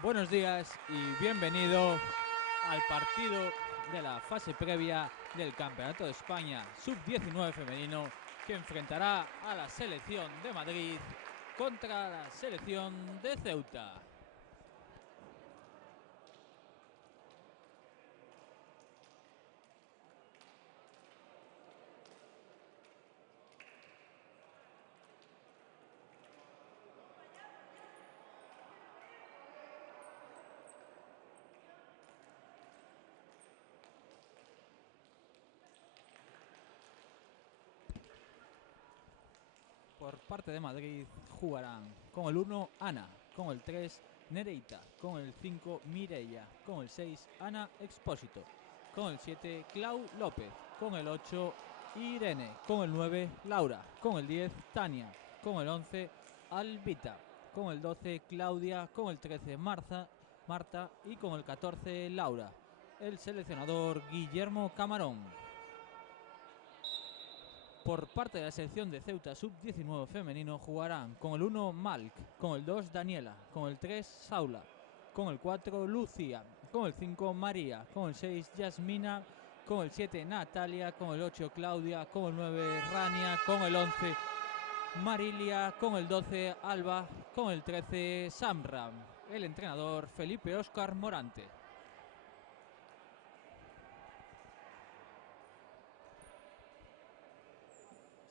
Buenos días y bienvenido al partido de la fase previa del Campeonato de España Sub-19 femenino, que enfrentará a la selección de Madrid contra la selección de Ceuta. Por parte de Madrid jugarán con el 1 Ana, con el 3 Nereida, con el 5 Mireia, con el 6 Ana Expósito, con el 7 Clau López, con el 8 Irene, con el 9 Laura, con el 10 Tania, con el 11 Albita, con el 12 Claudia, con el 13 Marta y con el 14 Laura. El seleccionador Guillermo Camarón. Por parte de la selección de Ceuta Sub-19 femenino jugarán con el 1 Malk, con el 2 Daniela, con el 3 Saula, con el 4 Lucía, con el 5 María, con el 6 Yasmina, con el 7 Natalia, con el 8 Claudia, con el 9 Rania, con el 11 Marilia, con el 12 Alba, con el 13 Samra. El entrenador Felipe Óscar Morante.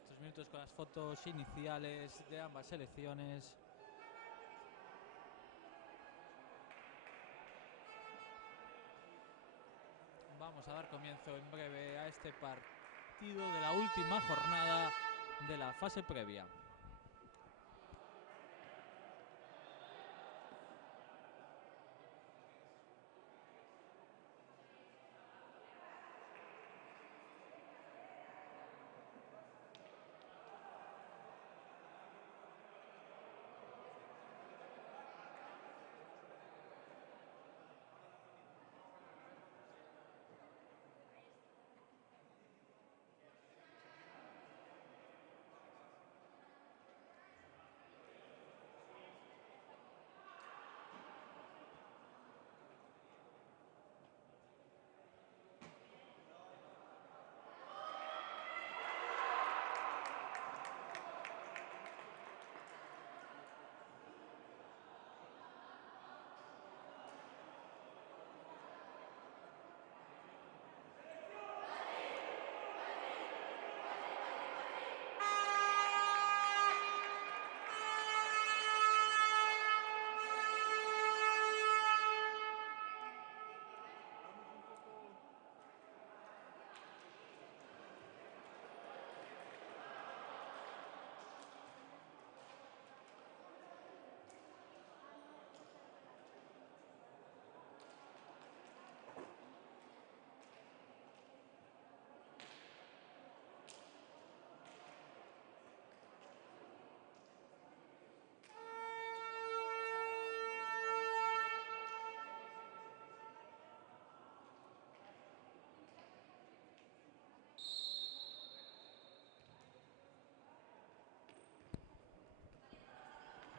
Estos minutos con las fotos iniciales de ambas selecciones. Vamos a dar comienzo en breve a este partido de la última jornada de la fase previa.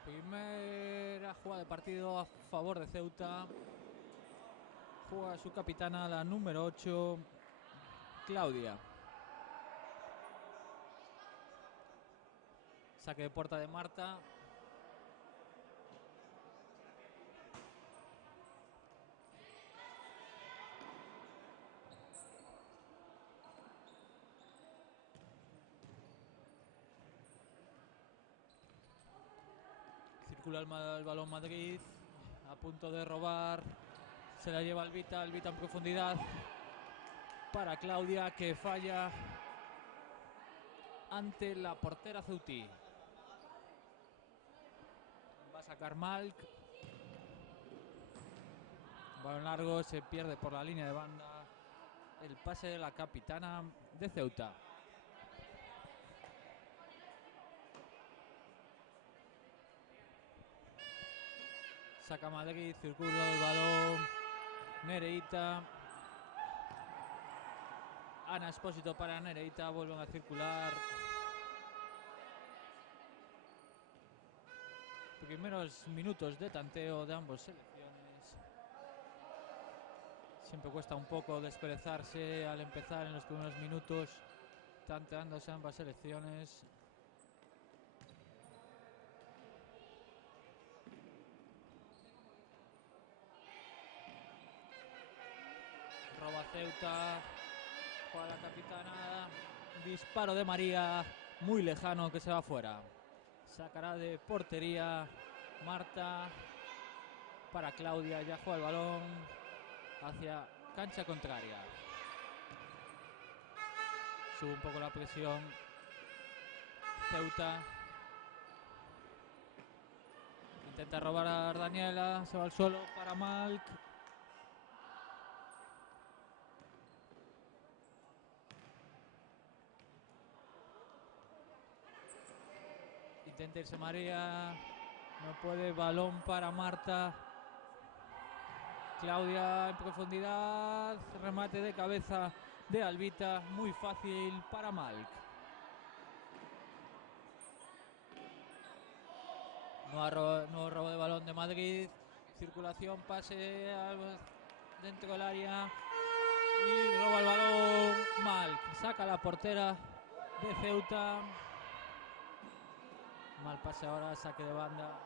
Primera jugada de partido a favor de Ceuta. Juega su capitana, la número 8, Claudia. Saque de puerta de Marta. Circula el balón Madrid. A punto de robar. Se la lleva Albita en profundidad. Para Claudia, que falla ante la portera ceutí. Va a sacar Malk. Balón largo, se pierde por la línea de banda. El pase de la capitana de Ceuta. Saca Madrid, circula el balón. Nereida. Ana Expósito para Nereida, vuelven a circular. Primeros minutos de tanteo de ambas selecciones. Siempre cuesta un poco desperezarse al empezar en los primeros minutos, tanteándose ambas selecciones. Roba Ceuta, juega la capitana, disparo de María, muy lejano que se va fuera. Sacará de portería Marta para Claudia, ya juega el balón hacia cancha contraria. Sube un poco la presión Ceuta. Intenta robar a Daniela, se va al suelo para Malc. Intenta irse María, no puede, balón para Marta. Claudia en profundidad, remate de cabeza de Albita, muy fácil para Malc. Nuevo robo de balón de Madrid, circulación, pase dentro del área y roba el balón Malc. Saca la portera de Ceuta. Mal pase ahora, saque de banda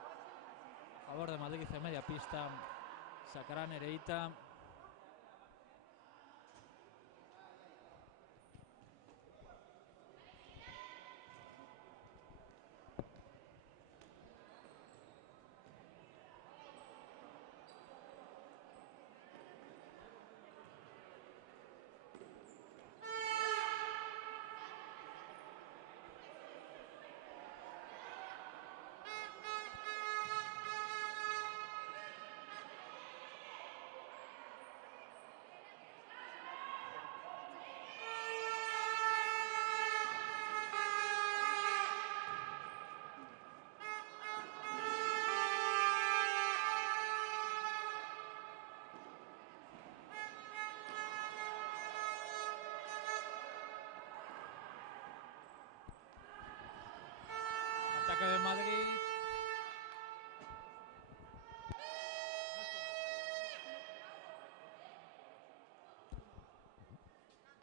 a favor de Madrid en media pista. Sacará Nereida. Ataque de Madrid.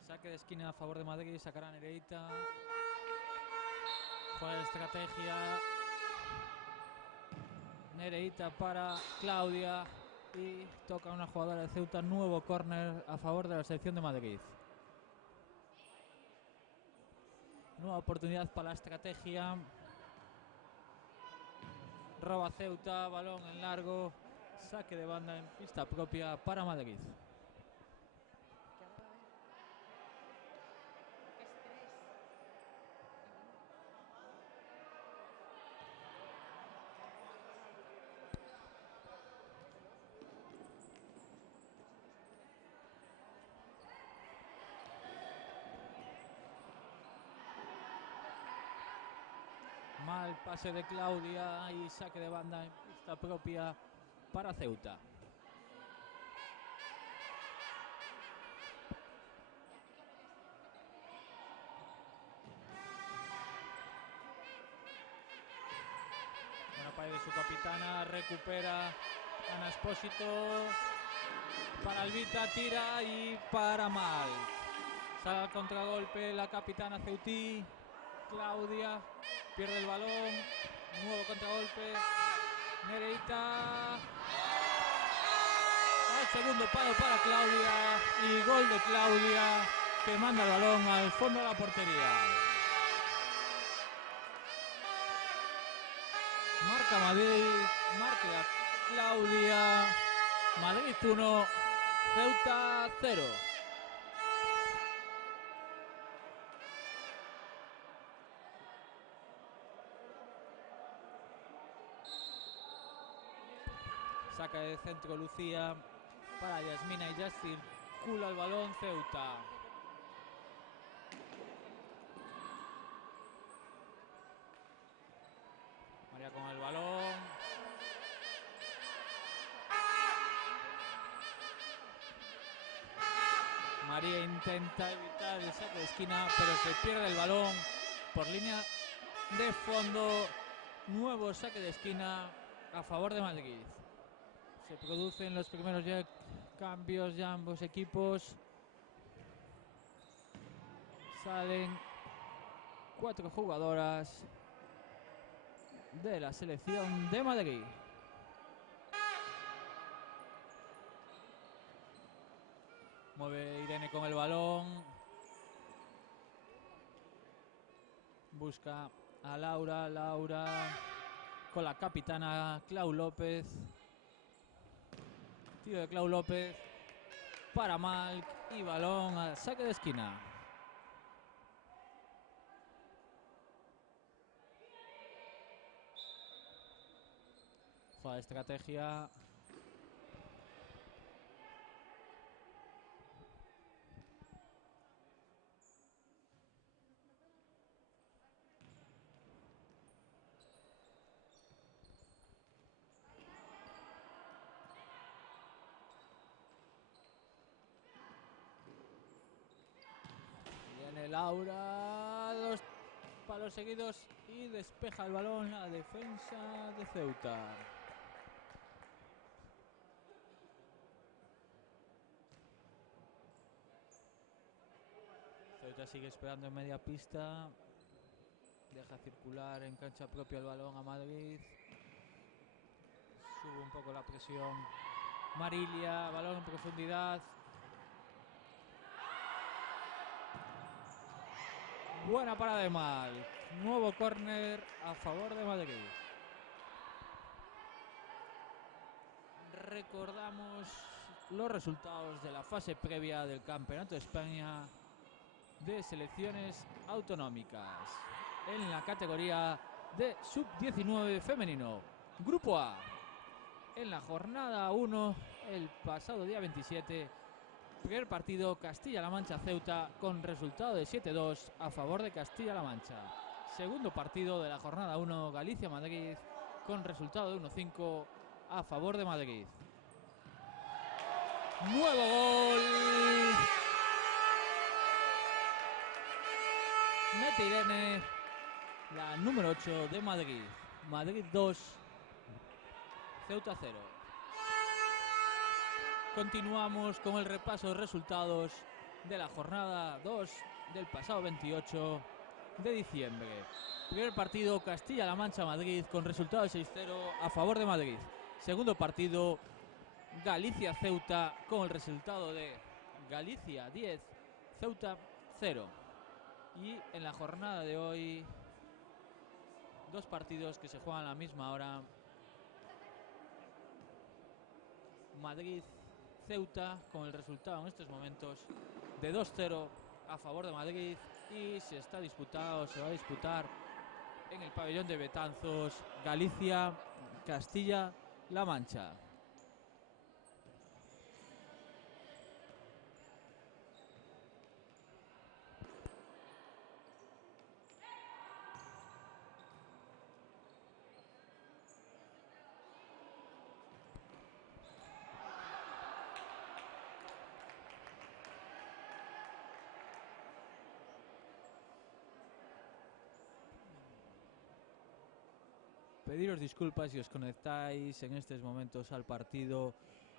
Saque de esquina a favor de Madrid, sacará Nereida. Juega de estrategia. Nereida para Claudia. Y toca una jugadora de Ceuta, nuevo córner a favor de la selección de Madrid. Nueva oportunidad para la estrategia. Roba Ceuta, balón en largo. Saque de banda en pista propia para Madrid. Mal pase de Claudia y saque de banda en pista propia para Ceuta. Buena pared de su capitana, recupera Ana Espósito. Para Albita, tira y para Mal. Sale al contragolpe la capitana ceutí. Claudia pierde el balón. Nuevo contragolpe. Nereida. Al segundo palo para Claudia. Y gol de Claudia, que manda el balón al fondo de la portería. Marca Madrid. Marca Claudia. Madrid 1, Ceuta 0. Saca de centro Lucía para Yasmina y ya circula el balón Ceuta. María con el balón. María intenta evitar el saque de esquina, pero se pierde el balón por línea de fondo. Nuevo saque de esquina a favor de Madrid. Se producen los primeros ya cambios de ambos equipos. Salen 4 jugadoras de la selección de Madrid. Mueve Irene con el balón. Busca a Laura. Laura con la capitana Clau López. Tiro de Clau López para Malc y balón al saque de esquina. Juega de estrategia. Viene Laura, 2 palos seguidos y despeja el balón la defensa de Ceuta. Ceuta sigue esperando en media pista. Deja circular en cancha propia el balón a Madrid. Sube un poco la presión Marilia, balón en profundidad. Buena parada de Mal. Nuevo córner a favor de Madrid. Recordamos los resultados de la fase previa del Campeonato de España de Selecciones Autonómicas en la categoría de sub-19 femenino. Grupo A. En la jornada 1, el pasado día 27, primer partido Castilla-La Mancha-Ceuta con resultado de 7-2 a favor de Castilla-La Mancha. Segundo partido de la jornada 1, Galicia-Madrid con resultado de 1-5 a favor de Madrid. Nuevo gol. Mete Irene, la número 8 de Madrid. Madrid 2, Ceuta 0. Continuamos con el repaso de resultados de la jornada 2 del pasado 28 de diciembre. Primer partido Castilla-La Mancha-Madrid con resultado de 6-0 a favor de Madrid. Segundo partido Galicia-Ceuta con el resultado de Galicia 10, Ceuta 0. Y en la jornada de hoy, 2 partidos que se juegan a la misma hora. Madrid-Ceuta con el resultado en estos momentos de 2-0 a favor de Madrid, y se va a disputar en el pabellón de Betanzos, Galicia, Castilla-La Mancha. Pediros disculpas si os conectáis en estos momentos al partido,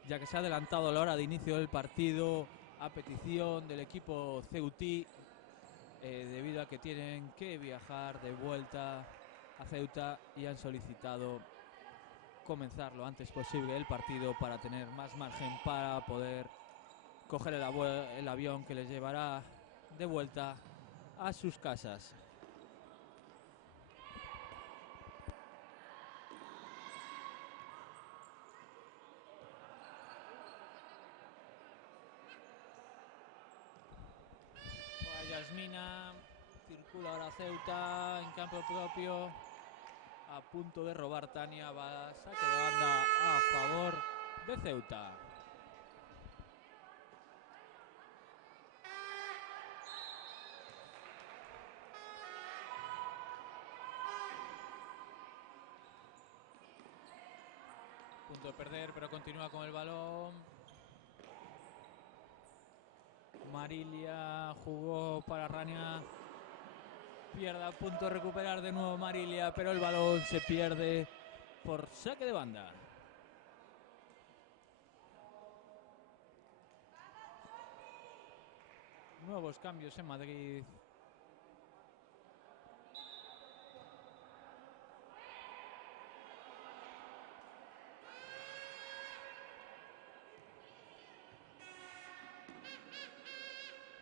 ya que se ha adelantado la hora de inicio del partido a petición del equipo ceutí, debido a que tienen que viajar de vuelta a Ceuta y han solicitado comenzar lo antes posible el partido para tener más margen para poder coger el avión que les llevará de vuelta a sus casas. Yasmina, circula ahora Ceuta en campo propio, a punto de robar Tania, va saque de banda a favor de Ceuta. Punto de perder, pero continúa con el balón. Marilia jugó para Rania. Pierde, a punto de recuperar de nuevo Marilia, pero el balón se pierde por saque de banda. Nuevos cambios en Madrid.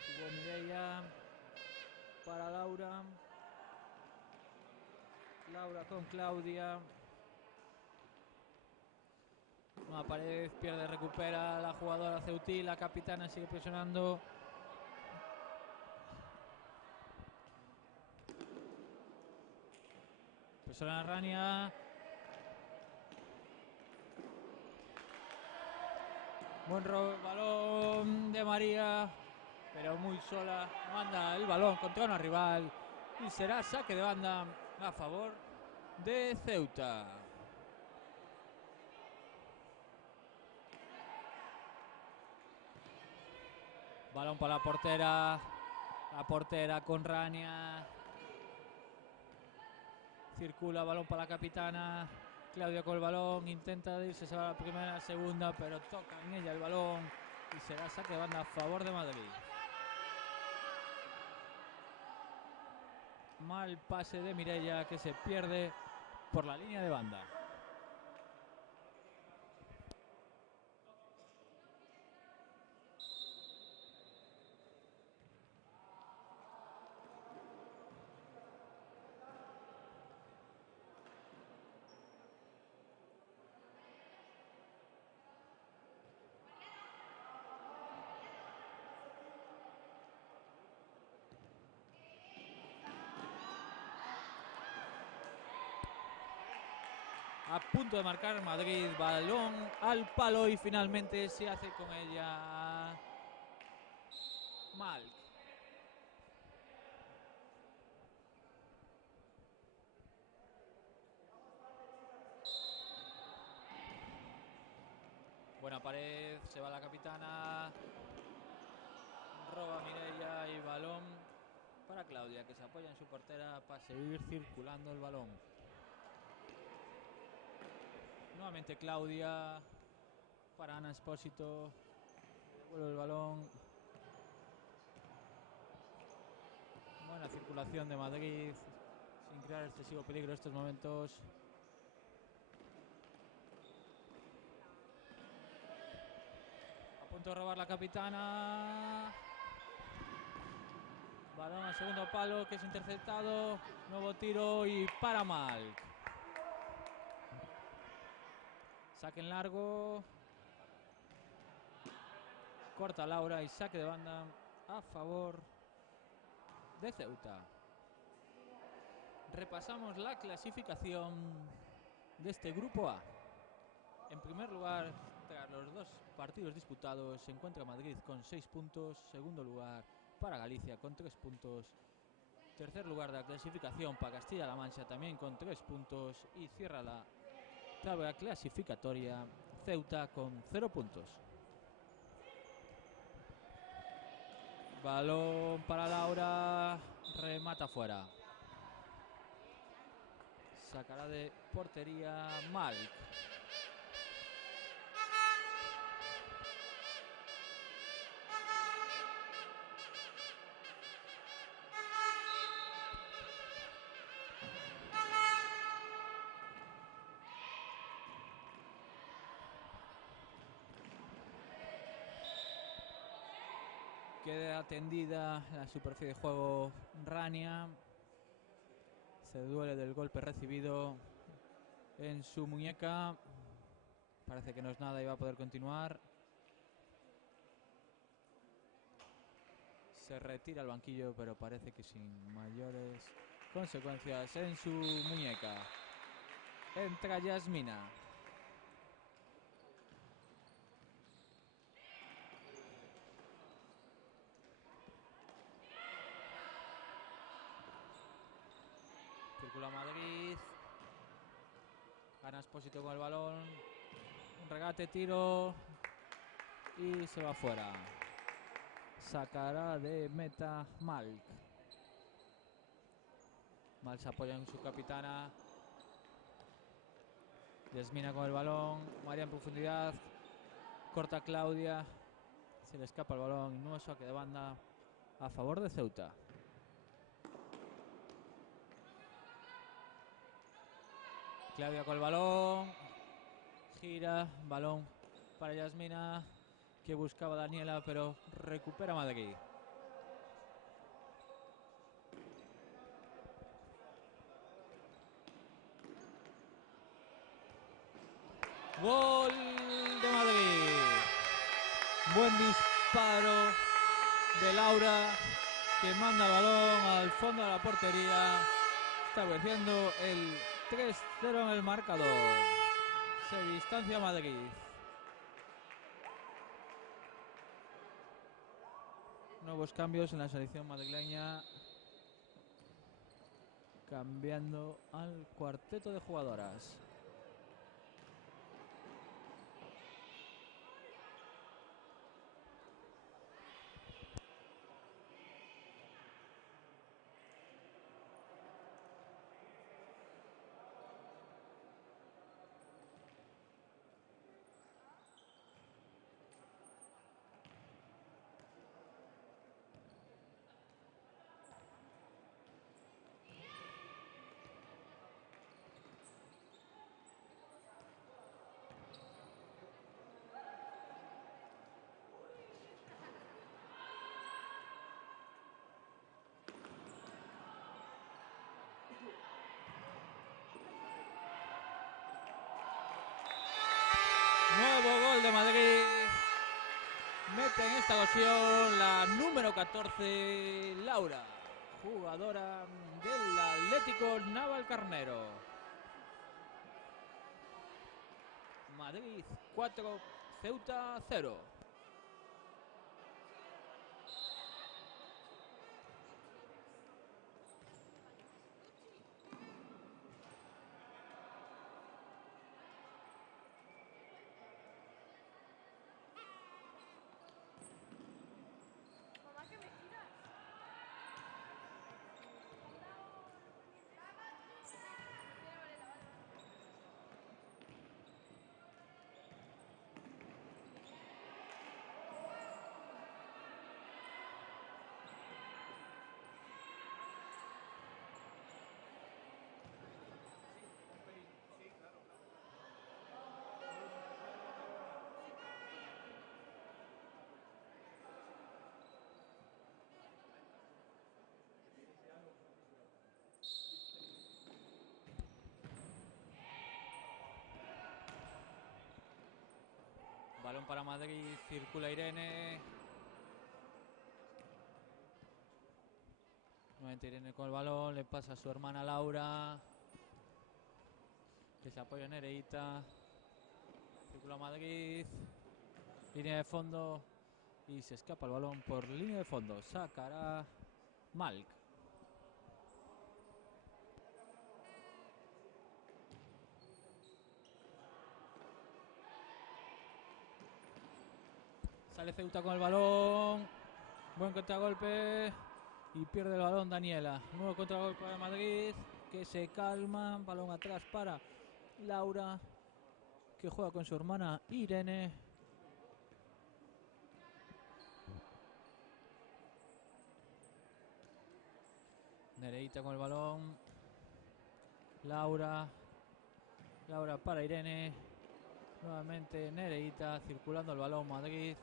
Jugó Mireia para Laura. Laura con Claudia. Una pared, pierde, recupera la jugadora ceutí. La capitana sigue presionando. Persona Rania. Buen balón de María, pero muy sola. Manda el balón contra una rival y será saque de banda a favor de Ceuta. Balón para la portera con Rania. Circula, balón para la capitana. Claudia con el balón, intenta irse, se va a la primera, la segunda, pero toca en ella el balón y será saque de banda a favor de Madrid. Mal pase de Mireia que se pierde por la línea de banda. A punto de marcar Madrid, balón al palo y finalmente se hace con ella Malk. Buena pared, se va la capitana, roba Mireia y balón para Claudia, que se apoya en su portera para seguir circulando el balón. Nuevamente Claudia para Ana Espósito, devuelve el balón. Buena circulación de Madrid, sin crear excesivo peligro en estos momentos. A punto de robar la capitana. Balón al segundo palo que es interceptado. Nuevo tiro y para Malk. Saque en largo. Corta Laura y saque de banda a favor de Ceuta. Repasamos la clasificación de este grupo A. En primer lugar, tras los 2 partidos disputados, se encuentra Madrid con 6 puntos. Segundo lugar para Galicia con 3 puntos. Tercer lugar de la clasificación para Castilla-La Mancha también con 3 puntos. Y cierra la tabla clasificatoria Ceuta con 0 puntos. Balón para Laura. Remata fuera. Sacará de portería Malk. Queda atendida la superficie de juego Rania. Se duele del golpe recibido en su muñeca. Parece que no es nada y va a poder continuar. Se retira al banquillo, pero parece que sin mayores consecuencias en su muñeca. Entra Yasmina. Circula Madrid. Ana Espósito con el balón. Un regate, tiro. Y se va fuera. Sacará de meta Malk. Malk se apoya en su capitana. Yasmina con el balón. María en profundidad. Corta Claudia. Se le escapa el balón. Y nuevo saque de banda a favor de Ceuta. Claudia con el balón. Gira. Balón para Yasmina, que buscaba Daniela, pero recupera Madrid. Gol de Madrid. Buen disparo de Laura, que manda el balón al fondo de la portería, estableciendo el 3-0 en el marcador. Se distancia Madrid. Nuevos cambios en la selección madrileña, cambiando al cuarteto de jugadoras. Nuevo gol de Madrid. Mete en esta ocasión la número 14, Laura, jugadora del Atlético Navalcarnero. Madrid 4, Ceuta 0. Balón para Madrid, circula Irene. Nuevamente Irene con el balón, le pasa a su hermana Laura, que se apoya en Nereida. Circula Madrid, línea de fondo, y se escapa el balón por línea de fondo. Sacará Malk. Sale Ceuta con el balón. Buen contragolpe. Y pierde el balón Daniela. Nuevo contragolpe de Madrid, que se calma. Balón atrás para Laura, que juega con su hermana Irene. Nereida con el balón. Laura para Irene. Nuevamente Nereida, circulando el balón Madrid,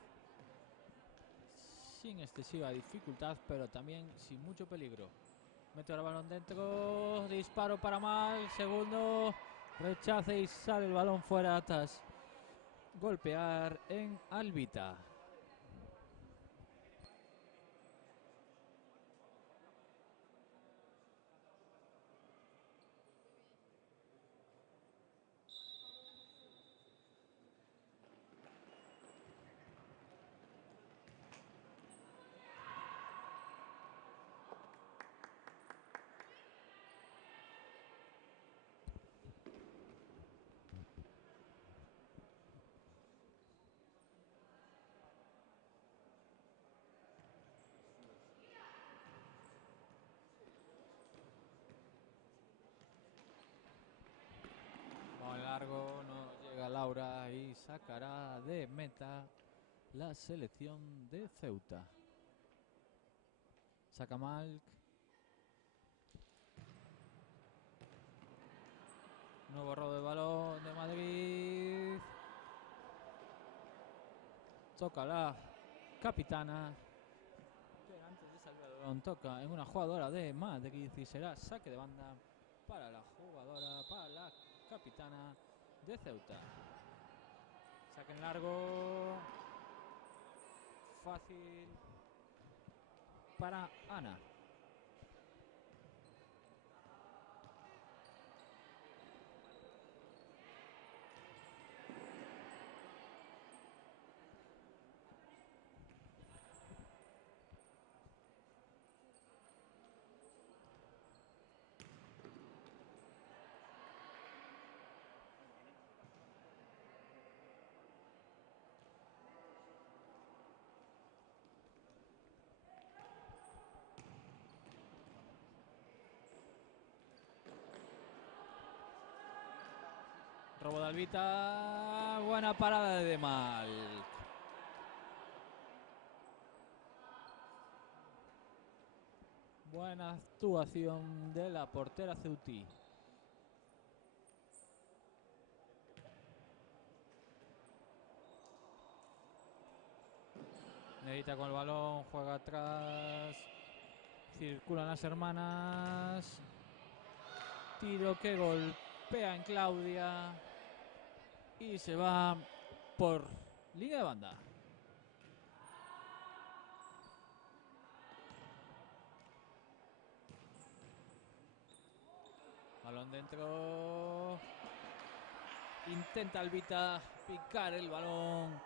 sin excesiva dificultad, pero también sin mucho peligro. Mete el balón dentro, disparo para Mal, segundo, rechaza y sale el balón fuera tras golpear en Albita. sacará de meta la selección de Ceuta. Saca Malc. Nuevo robo de balón de Madrid. Toca la capitana. Pero antes de salir el balón toca en una jugadora de Madrid y será saque de banda para la jugadora, para la capitana de Ceuta. Saque en largo. Fácil para Ana. Robo de Albita. Buena parada de Mal. Buena actuación de la portera ceutí. Negrita con el balón, juega atrás. Circulan las hermanas. Tiro que golpea en Claudia. Y se va por línea de banda. Balón dentro. Intenta Albita picar el balón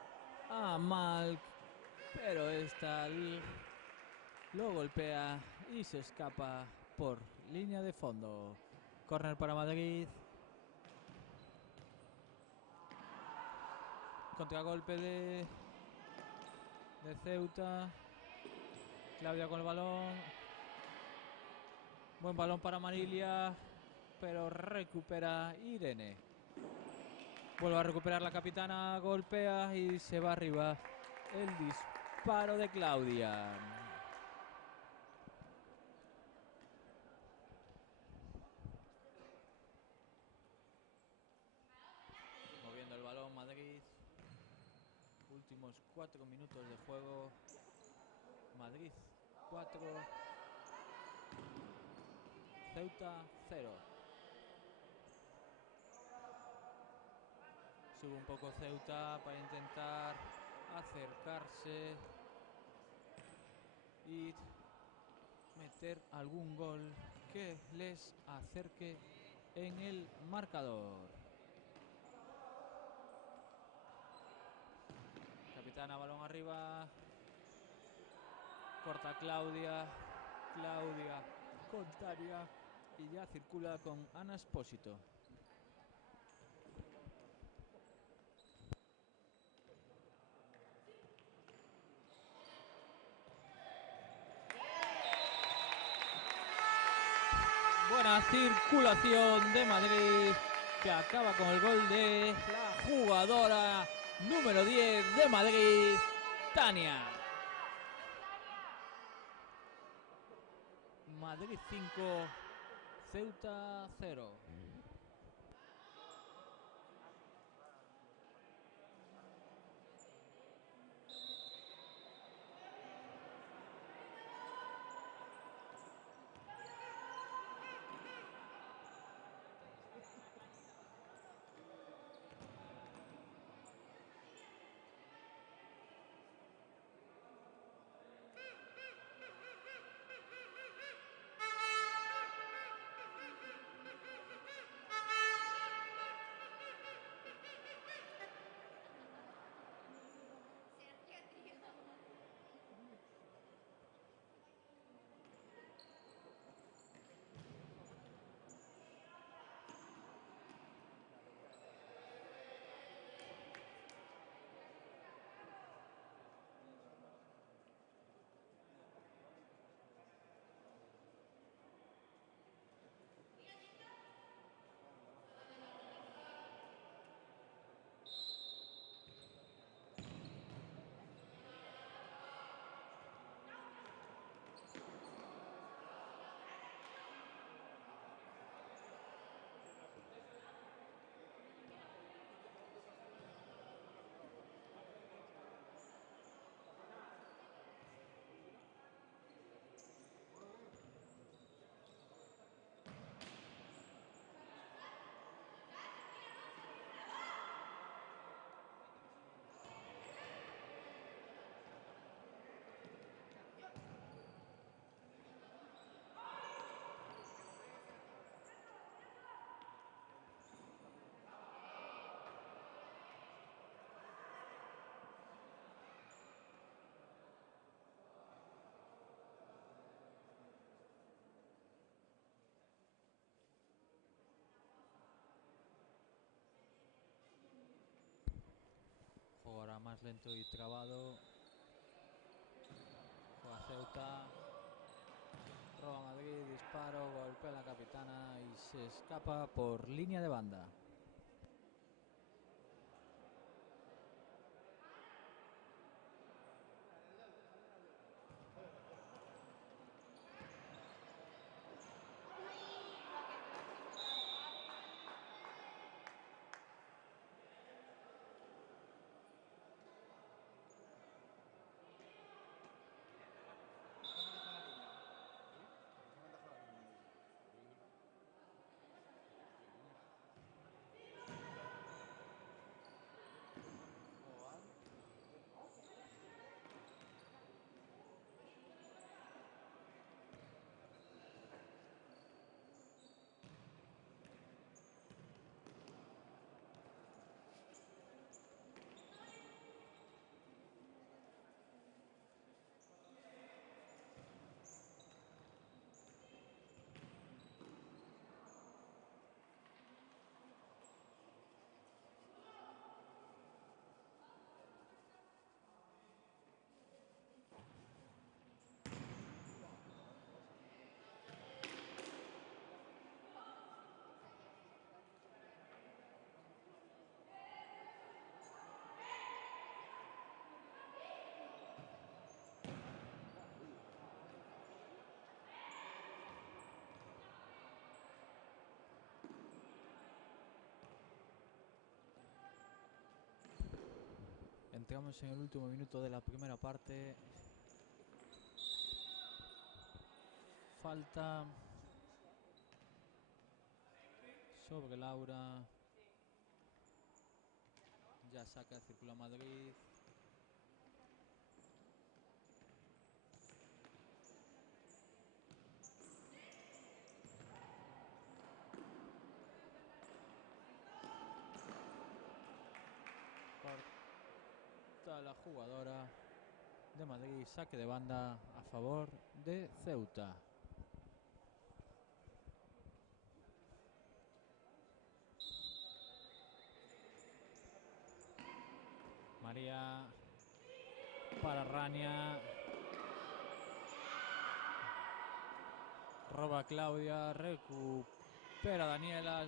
a Malc, pero esta lo golpea y se escapa por línea de fondo. Córner para Madrid. Contragolpe de Ceuta. Claudia con el balón. Buen balón para Marilia, pero recupera Irene. Vuelve a recuperar la capitana, golpea y se va arriba. El disparo de Claudia. Moviendo el balón Madrid. Últimos 4 minutos de juego. Madrid 4. Ceuta 0. Sube un poco Ceuta para intentar acercarse y meter algún gol que les acerque en el marcador. Capitana, balón arriba. Corta Claudia. Claudia con Tania y ya circula con Ana Espósito. Buena circulación de Madrid, que acaba con el gol de la jugadora número 10 de Madrid, Tania. Madrid 5, Ceuta 0. más lento y trabado. Juega Ceuta. Roba Madrid, disparo, golpea a la capitana y se escapa por línea de banda. Entramos en el último minuto de la primera parte. Falta sobre Laura. Ya saca el círculo a Madrid. Corta la jugadora de Madrid. Saque de banda a favor de Ceuta. María para Rania. Roba Claudia. Recupera Daniela.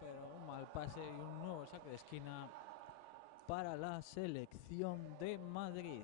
Pero un mal pase y un nuevo saque de esquina para la selección de Madrid.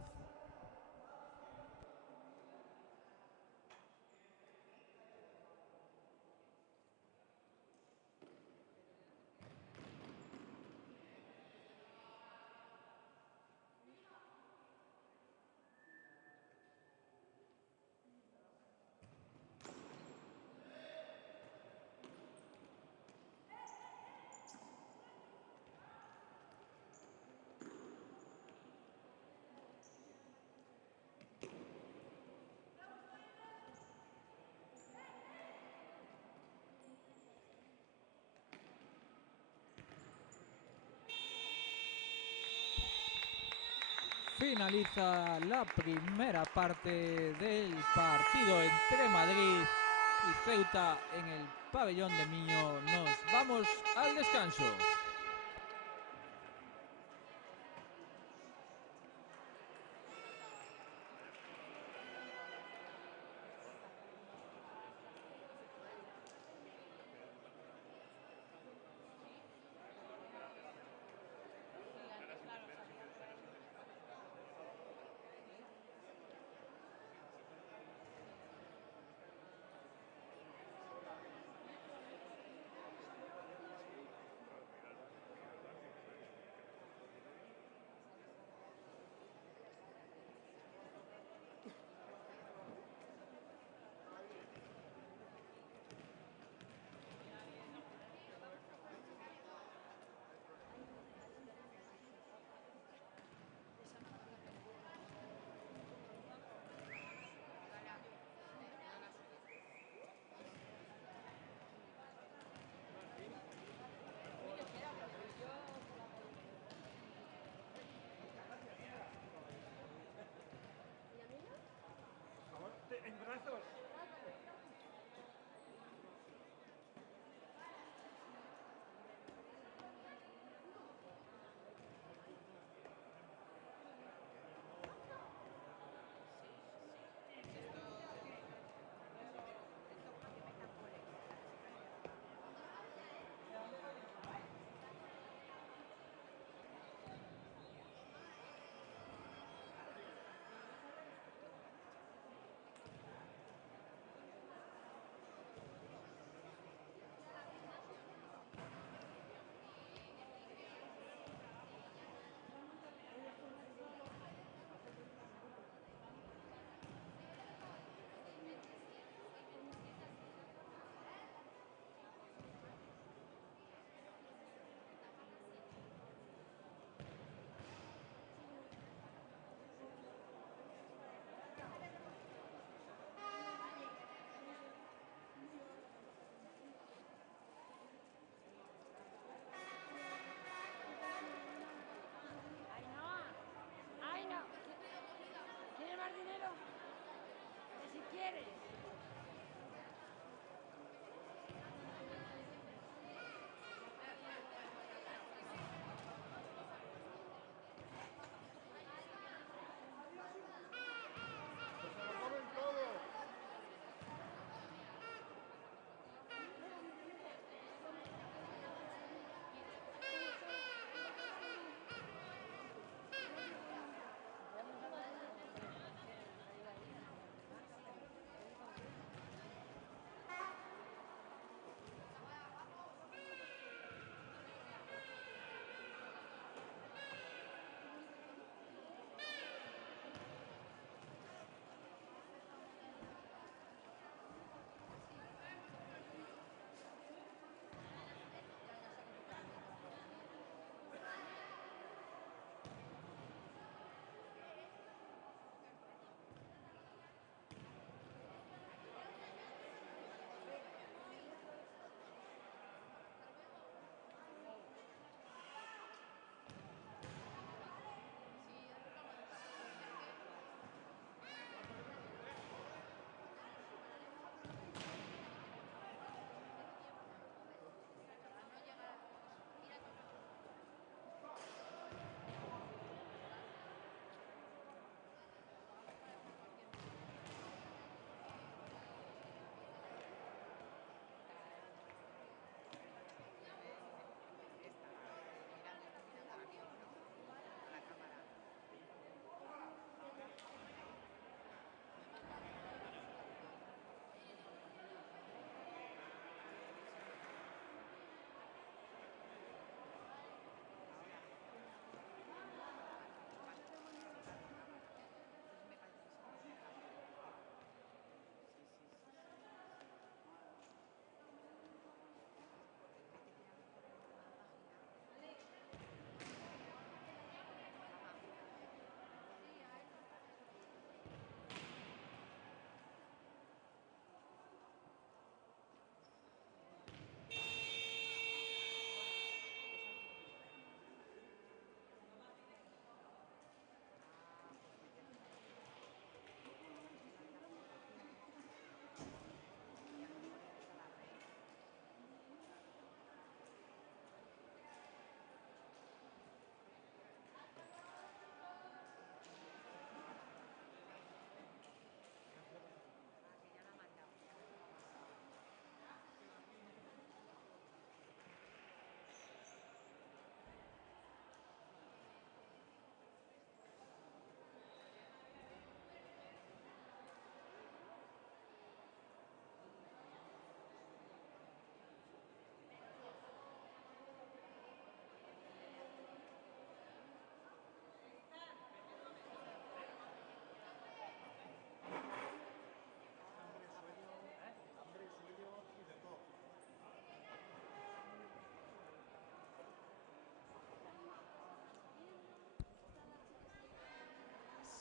Finaliza la primera parte del partido entre Madrid y Ceuta en el pabellón de Miño. Nos vamos al descanso.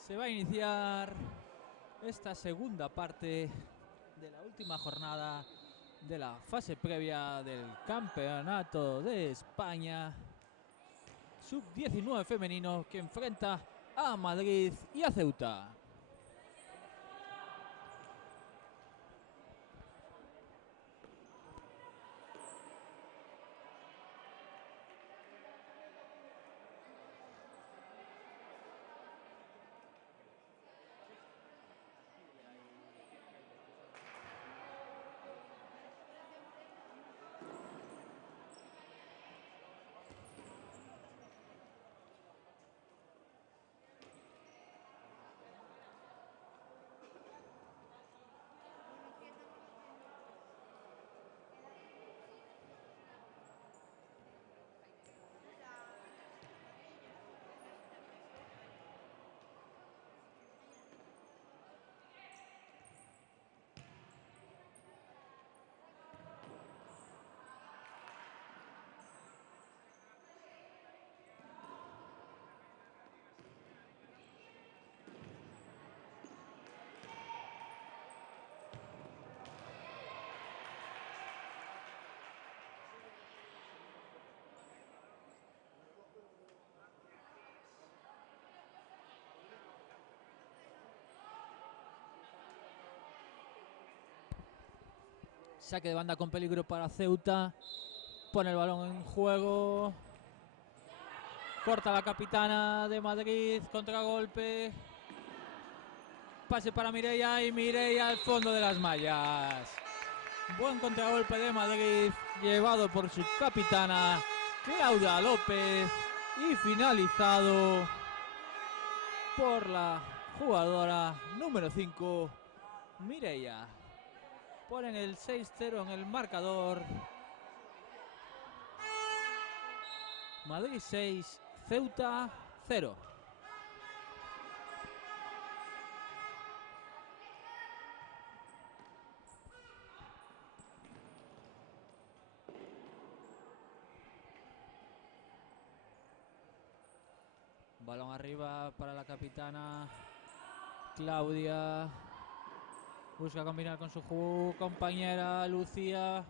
Se va a iniciar esta segunda parte de la última jornada de la fase previa del Campeonato de España Sub-19 femenino, que enfrenta a Madrid y a Ceuta. Saque de banda con peligro para Ceuta. Pone el balón en juego. Corta la capitana de Madrid. Contragolpe. Pase para Mireia y Mireia al fondo de las mallas. Buen contragolpe de Madrid, llevado por su capitana Claudia López y finalizado por la jugadora número 5, Mireia. Ponen el 6-0 en el marcador. Madrid 6, Ceuta 0. Balón arriba para la capitana Claudia. Busca combinar con su compañera Lucía.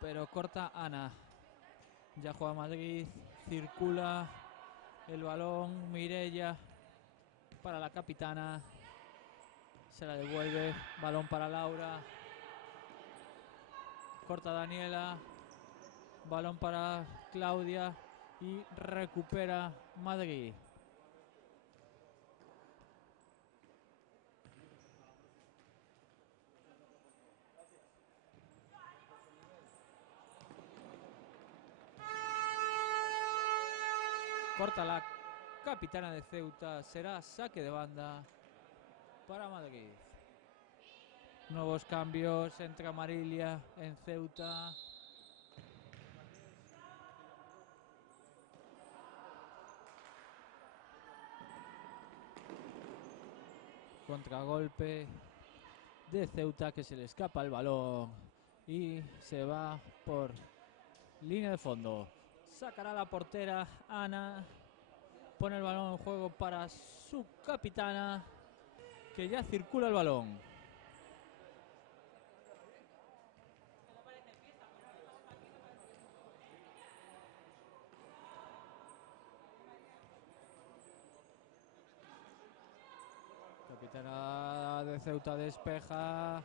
Pero corta Ana. Ya juega Madrid. Circula el balón. Mireia para la capitana. Se la devuelve. Balón para Laura. Corta Daniela. Balón para Claudia. Y recupera Madrid. Corta la capitana de Ceuta. Será saque de banda para Madrid. Nuevos cambios. Entra Marilia en Ceuta. Contragolpe de Ceuta, que se le escapa el balón y se va por línea de fondo. Sacará la portera Ana. Pone el balón en juego para su capitana, que ya circula el balón. Capitana de Ceuta despeja.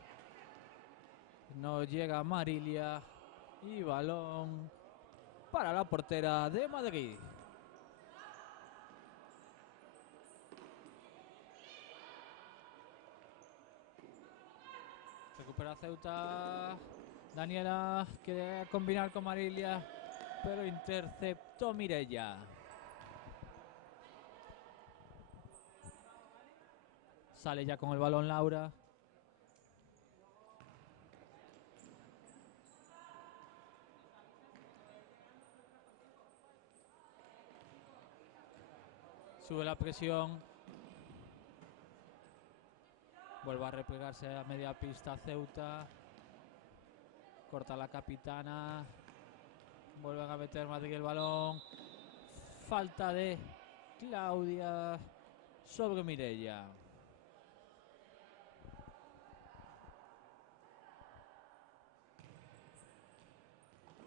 No llega Marilia. Y balón para la portera de Madrid. Recupera Ceuta. Daniela quiere combinar con Marilia, pero interceptó Mireia. Sale ya con el balón Laura. Sube la presión. Vuelve a replegarse a media pista Ceuta. Corta la capitana. Vuelven a meter Madrid el balón. Falta de Claudia sobre Mireia.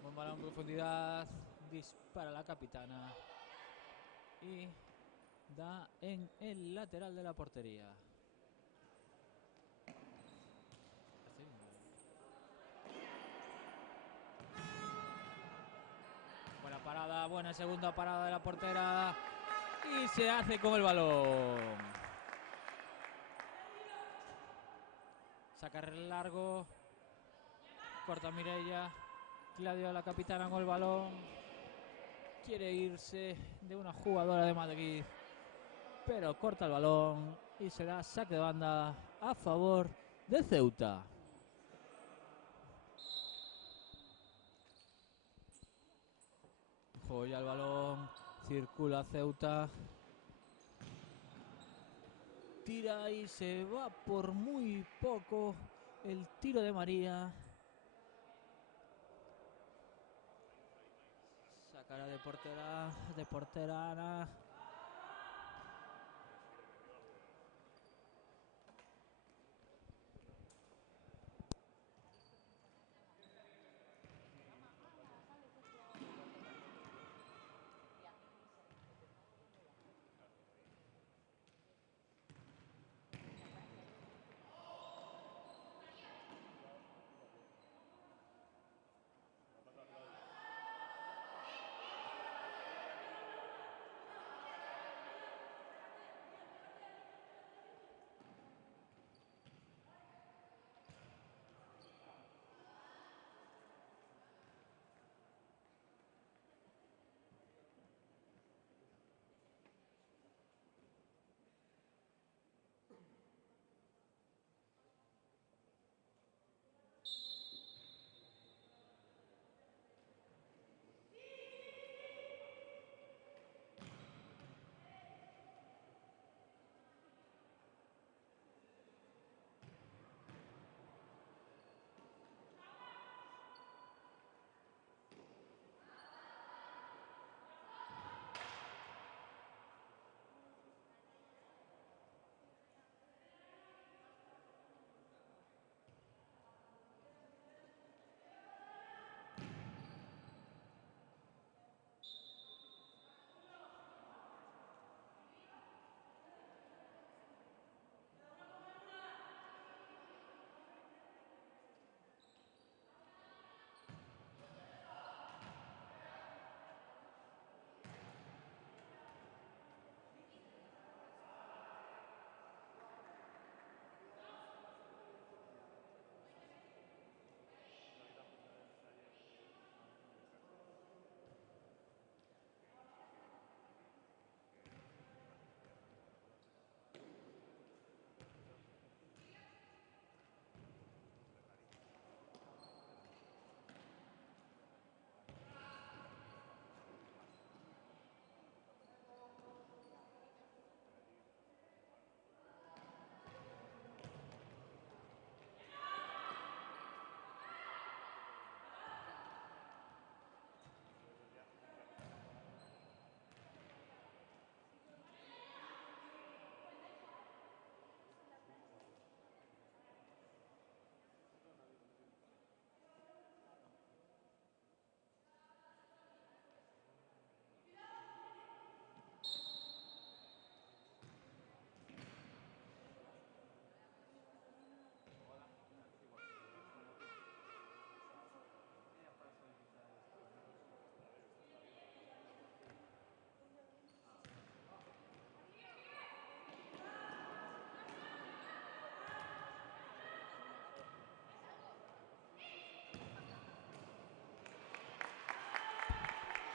Buen balón en profundidad. Dispara la capitana. Y da en el lateral de la portería. Buena parada, buena segunda parada de la portera. Y se hace con el balón. Sacar largo. Corta Mireia. Claudia, la capitana, con el balón. Quiere irse de una jugadora de Madrid, pero corta el balón y será saque de banda a favor de Ceuta. Joya el balón. Circula Ceuta. Tira y se va por muy poco el tiro de María. Sacará de portera Ana.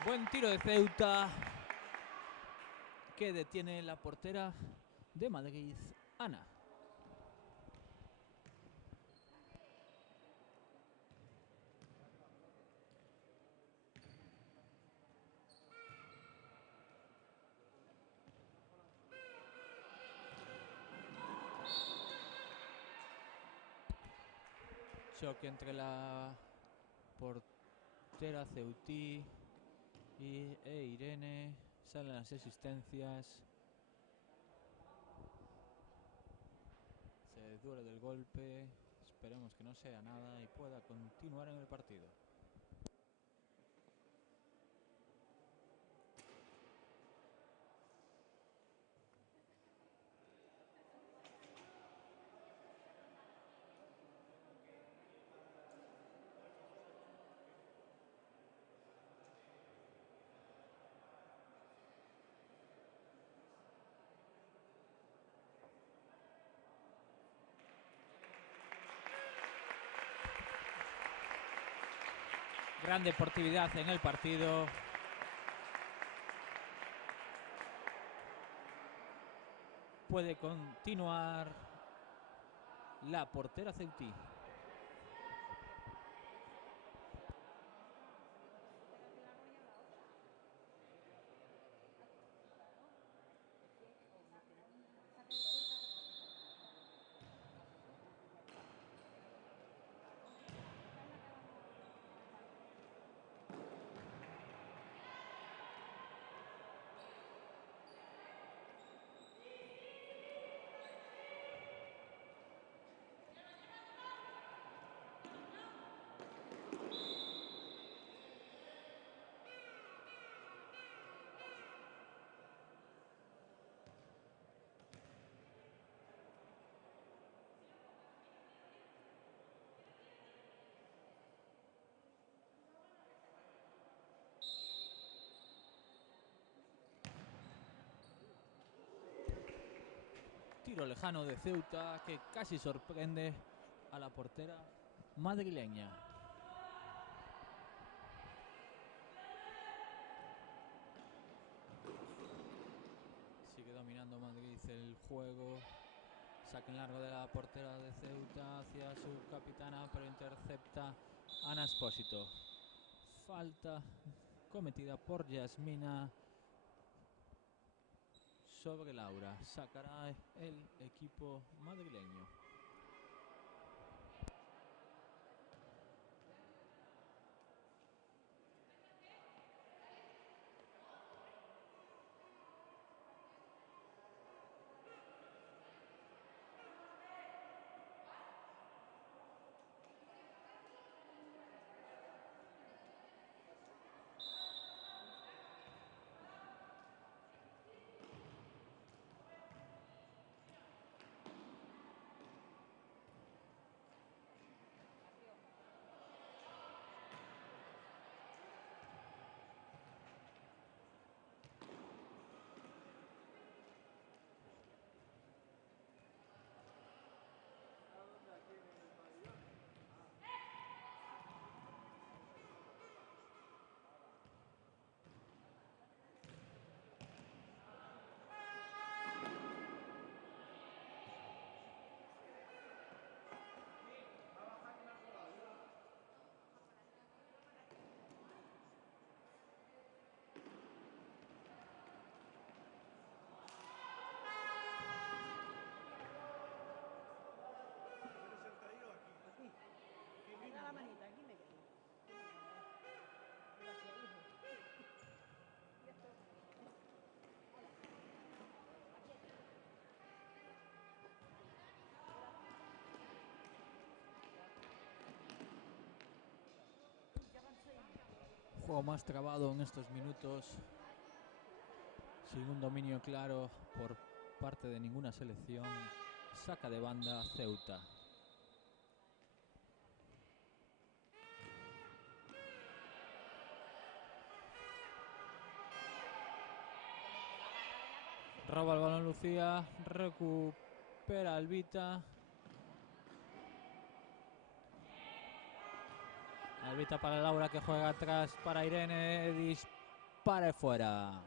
Buen tiro de Ceuta que detiene la portera de Madrid, Ana. Choque entre la portera ceutí e Irene. Salen las asistencias. Se duele del golpe. Esperemos que no sea nada y pueda continuar en el partido. Gran deportividad en el partido. Puede continuar la portera ceutí. Tiro lejano de Ceuta que casi sorprende a la portera madrileña. Sigue dominando Madrid el juego. Saque en largo de la portera de Ceuta hacia su capitana, pero intercepta Ana Expósito. Falta cometida por Yasmina sobre Laura. Sacará el equipo madrileño. Juego más trabado en estos minutos, sin un dominio claro por parte de ninguna selección. Saca de banda Ceuta. Roba el balón Lucía, recupera Albita. Albita para Laura que juega atrás para Irene, para fuera.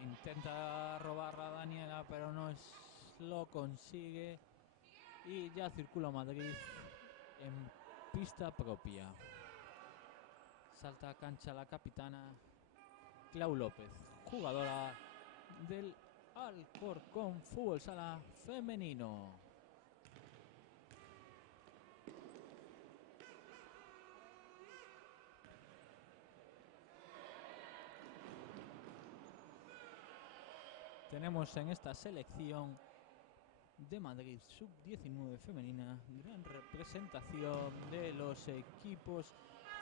Intenta robar a Daniela, pero no lo consigue. Y ya circula Madrid en pista propia. Salta a cancha la capitana Clau López, jugadora del Alcorcón Fútbol Sala Femenino. Tenemos en esta selección de Madrid sub-19 femenina gran representación de los equipos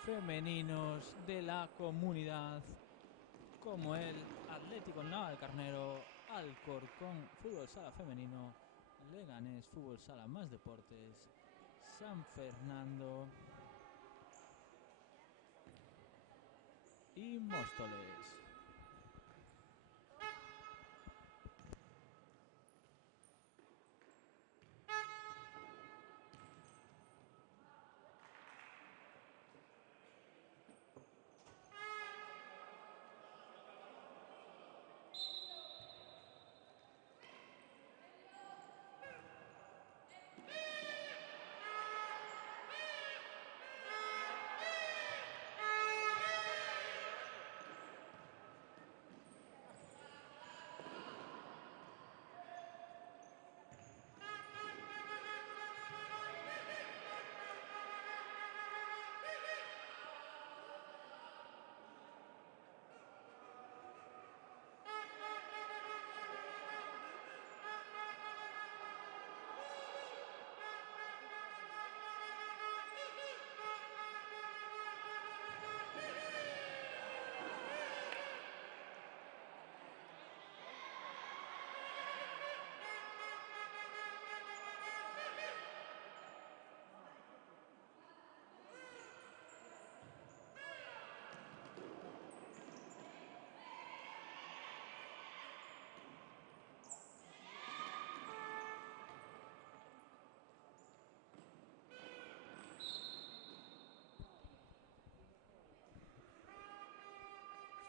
femeninos de la comunidad, como el Atlético Navalcarnero, Alcorcón Fútbol Sala Femenino, Leganés Fútbol Sala Más Deportes, San Fernando y Móstoles.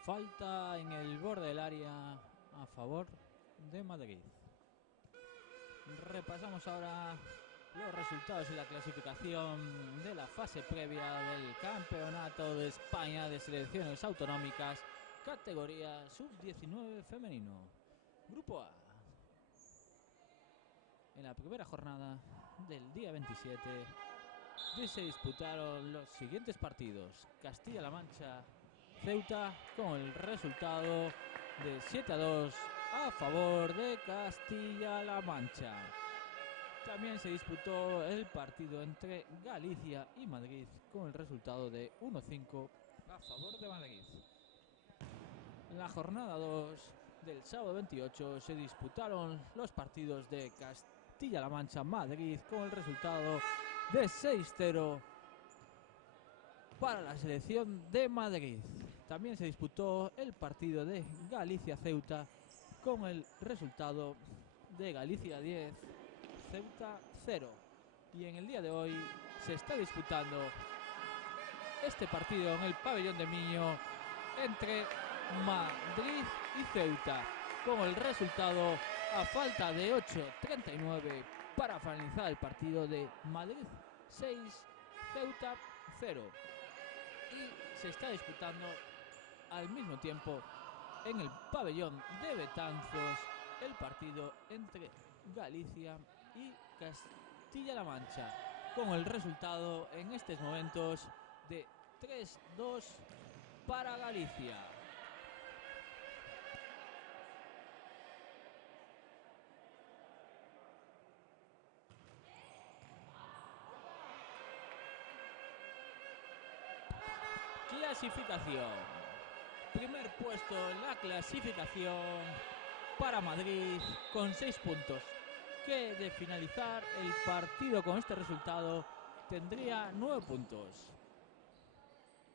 Falta en el borde del área a favor de Madrid. Repasamos ahora los resultados y la clasificación de la fase previa del Campeonato de España de Selecciones Autonómicas, categoría sub-19 femenino. Grupo A. En la primera jornada del día 27 se disputaron los siguientes partidos. Castilla-La Mancha, Ceuta, con el resultado de 7-2 a favor de Castilla-La Mancha. También se disputó el partido entre Galicia y Madrid con el resultado de 1-5 a favor de Madrid. En la jornada 2 del sábado 28 se disputaron los partidos de Castilla-La Mancha-Madrid con el resultado de 6-0 para la selección de Madrid. También se disputó el partido de Galicia-Ceuta con el resultado de Galicia 10, Ceuta 0. Y en el día de hoy se está disputando este partido en el pabellón de Miño entre Madrid y Ceuta, con el resultado a falta de 8:39 para finalizar el partido de Madrid 6, Ceuta 0. Y se está disputando al mismo tiempo en el pabellón de Betanzos el partido entre Galicia y Castilla-La Mancha, con el resultado en estos momentos de 3-2 para Galicia. Clasificación. Primer puesto en la clasificación para Madrid con 6 puntos, que de finalizar el partido con este resultado tendría 9 puntos.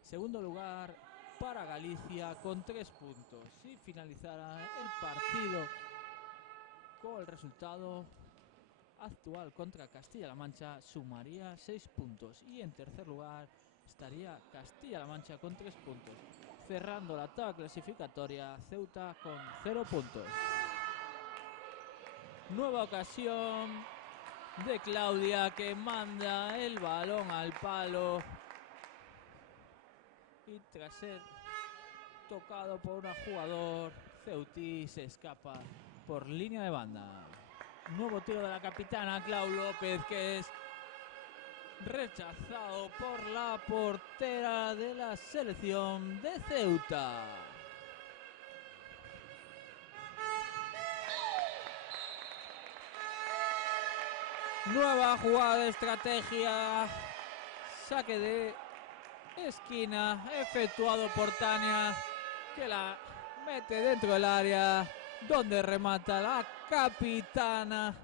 Segundo lugar para Galicia con 3 puntos. Si finalizara el partido con el resultado actual contra Castilla-La Mancha sumaría 6 puntos y en tercer lugar estaría Castilla-La Mancha con 3 puntos, cerrando la tabla clasificatoria Ceuta con 0 puntos. Nueva ocasión de Claudia, que manda el balón al palo y tras ser tocado por un jugador ceutí se escapa por línea de banda. Nuevo tiro de la capitana Clau López, que es rechazado por la portera de la selección de Ceuta. Nueva jugada de estrategia, saque de esquina efectuado por Tania, que la mete dentro del área, donde remata la capitana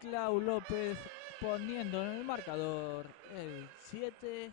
Clau López, poniendo en el marcador el 7-0.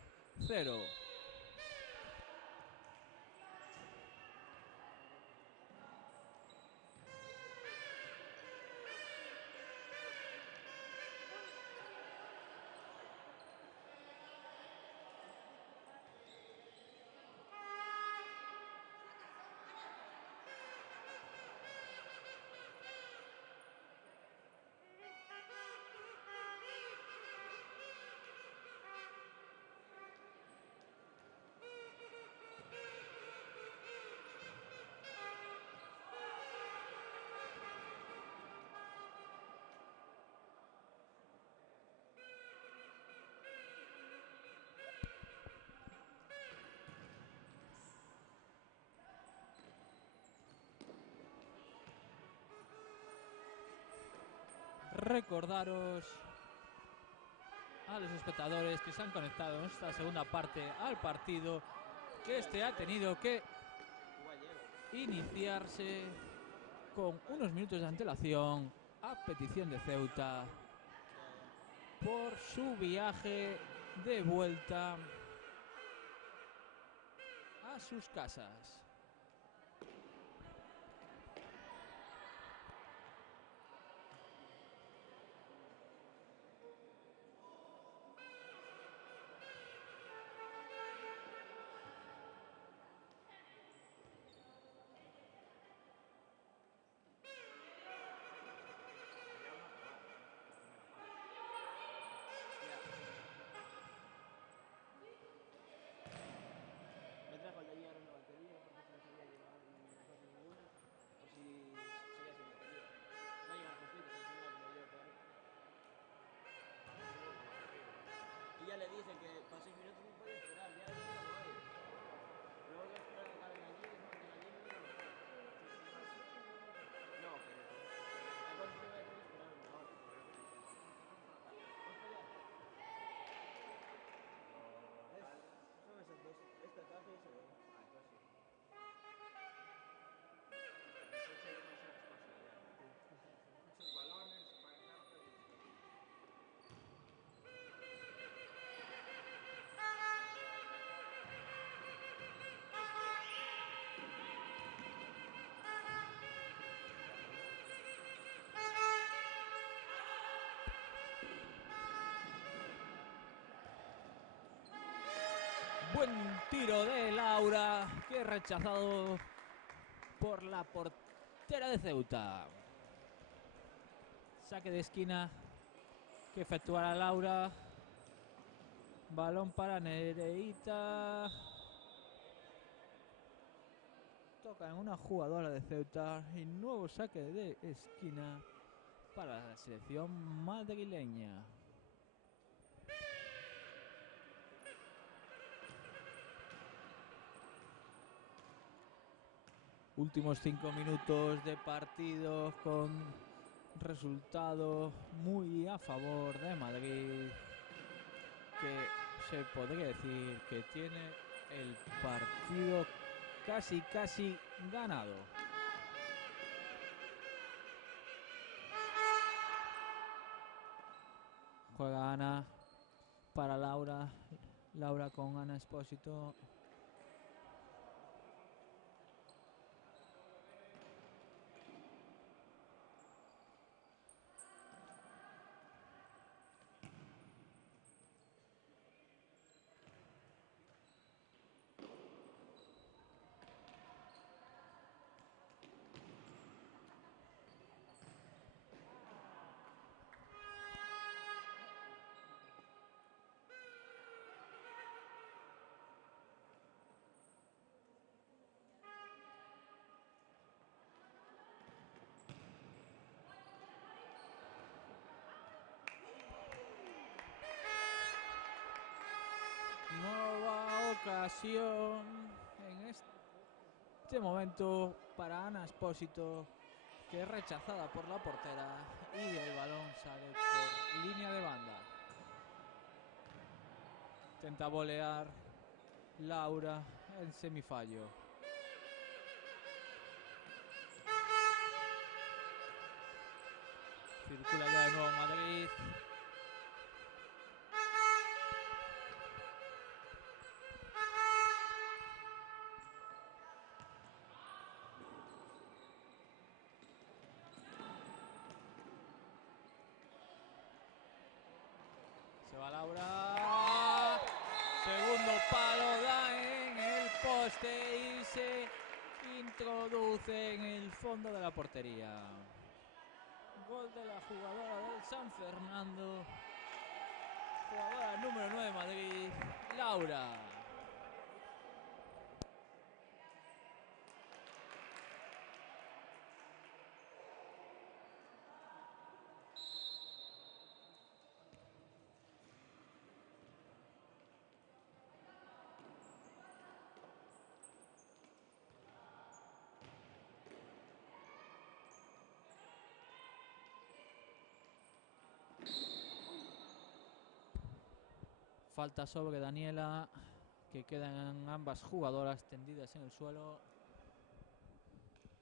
Recordaros a los espectadores que se han conectado en esta segunda parte al partido que este ha tenido que iniciarse con unos minutos de antelación a petición de Ceuta por su viaje de vuelta a sus casas. Ya le dije que para 6 minutos no podía esperar, ya no lo hay. Luego voy a esperar a que acaben allí, no, que allí no viene mejor. No, pero entonces yo voy a tener que esperar una hora. ¿Vamos para allá? Son esas dos, esta caja y ese de ahí. Ah, entonces sí. El coche hay demasiado espacio allá. Muchos balones para entrar. Buen tiro de Laura, que es rechazado por la portera de Ceuta. Saque de esquina que efectuará Laura. Balón para Nereida. Toca en una jugadora de Ceuta y nuevo saque de esquina para la selección madrileña. Últimos 5 minutos de partido con resultado muy a favor de Madrid, que se podría decir que tiene el partido casi ganado. Juega Ana para Laura. Laura con Ana Espósito. Expulsión en este momento para Ana Expósito, que es rechazada por la portera y el balón sale por línea de banda. Intenta volear Laura en semifallo. Circula ya de nuevo Madrid. Se va Laura. Segundo palo, da en el poste y se introduce en el fondo de la portería. Gol de la jugadora del San Fernando. Jugadora número 9 de Madrid, Laura. Falta sobre Daniela, que quedan ambas jugadoras tendidas en el suelo.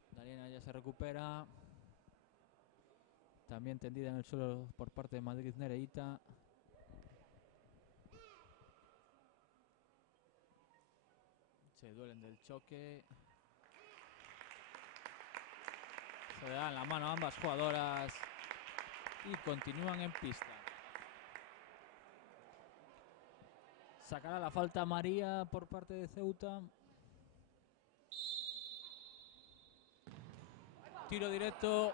Daniela ya se recupera. También tendida en el suelo por parte de Madrid Nereida. Se duelen del choque. Se dan la mano a ambas jugadoras y continúan en pista. Sacará la falta María por parte de Ceuta. Tiro directo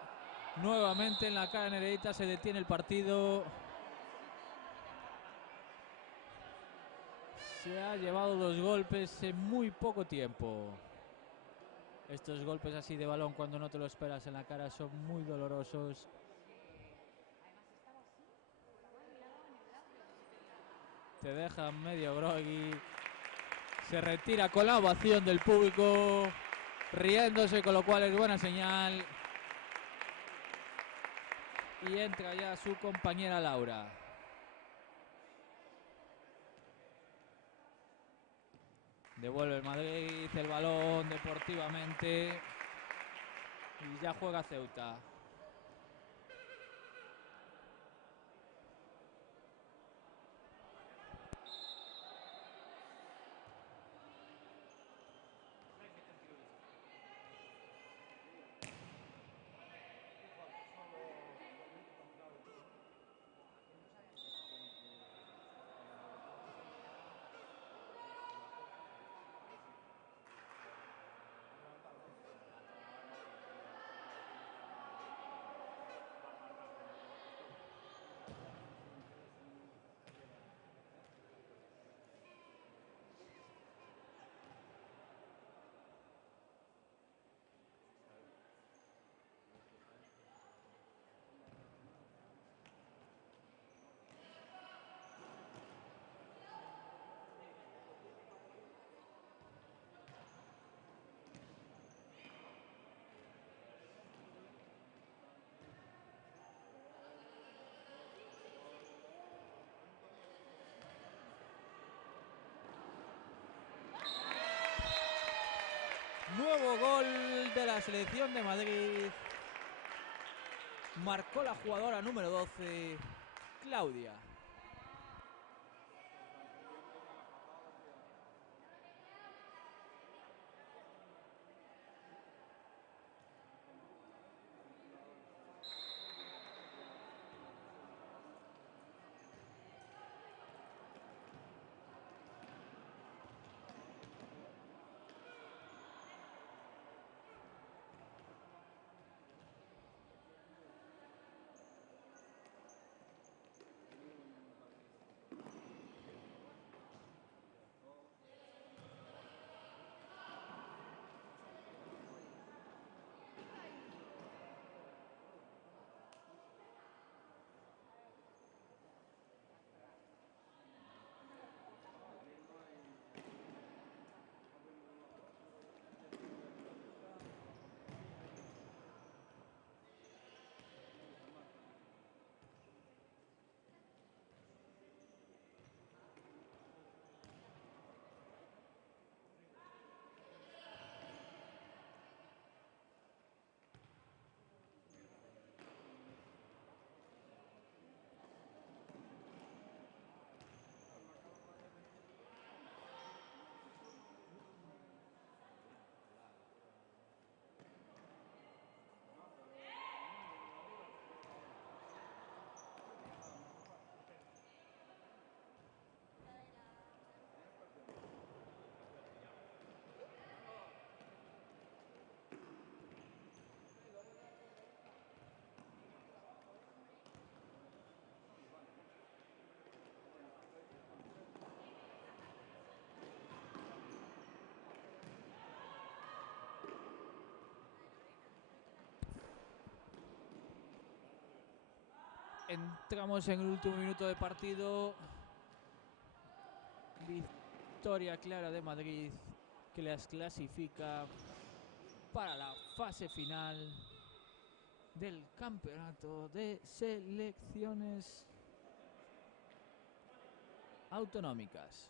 nuevamente en la cara de Nereida. Se detiene el partido. Se ha llevado 2 golpes en muy poco tiempo. Estos golpes así de balón cuando no te lo esperas en la cara son muy dolorosos. Te dejan medio groggy. Se retira con la ovación del público, riéndose, con lo cual es buena señal. Y entra ya su compañera Laura. Devuelve el Madrid el balón deportivamente. Y ya juega Ceuta. Nuevo gol de la selección de Madrid. Marcó la jugadora número 12, Claudia. Entramos en el último minuto de partido. Victoria clara de Madrid que las clasifica para la fase final del campeonato de selecciones autonómicas.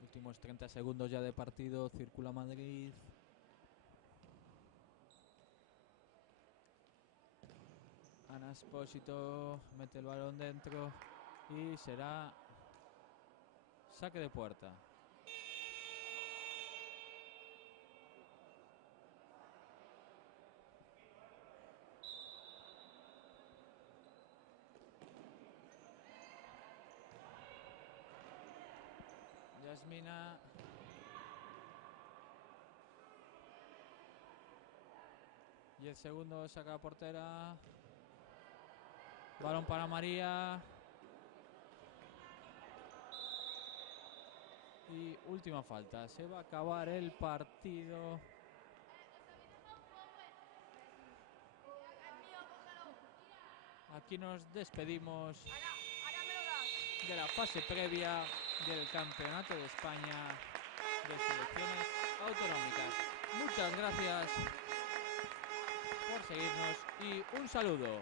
Últimos 30 segundos ya de partido. Circula Madrid. Ana Expósito mete el balón dentro y será saque de puerta. Yasmina. Y el segundo saca portera. Balón para María. Y última falta. Se va a acabar el partido. Aquí nos despedimos de la fase previa del Campeonato de España de Selecciones Autonómicas. Muchas gracias por seguirnos y un saludo.